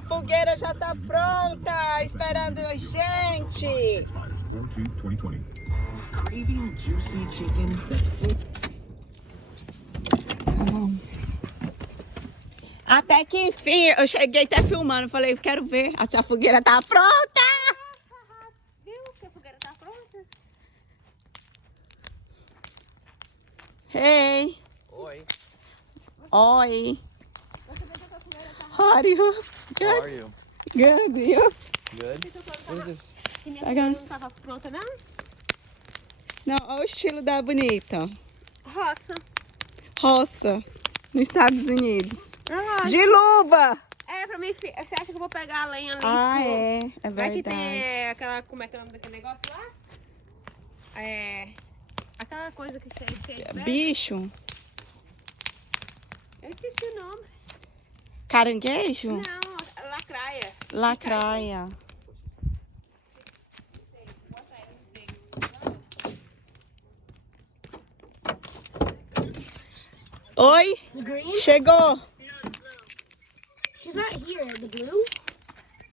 A fogueira já tá pronta, esperando a gente. Até que enfim, eu cheguei até filmando, falei, quero ver se a fogueira tá pronta. Viu que a fogueira tá pronta? Hey. Oi. Oi. How are you? Good. How are you? Good. You? Good. What is this? Que minha fogueira não tava pronta, não? Não, olha o estilo da bonita. Roça. Roça. Nos Estados Unidos. Ah, De luva. é, pra mim, você acha que eu vou pegar a lenha ali? É Vai que verdade. tem aquela, como é que é o nome daquele negócio lá? É, aquela coisa que você pega. Bicho. Eu esqueci o nome. Caranguejo? Não, lacraia. Lacraia. Oi? The green? Chegou. She's not here. The blue?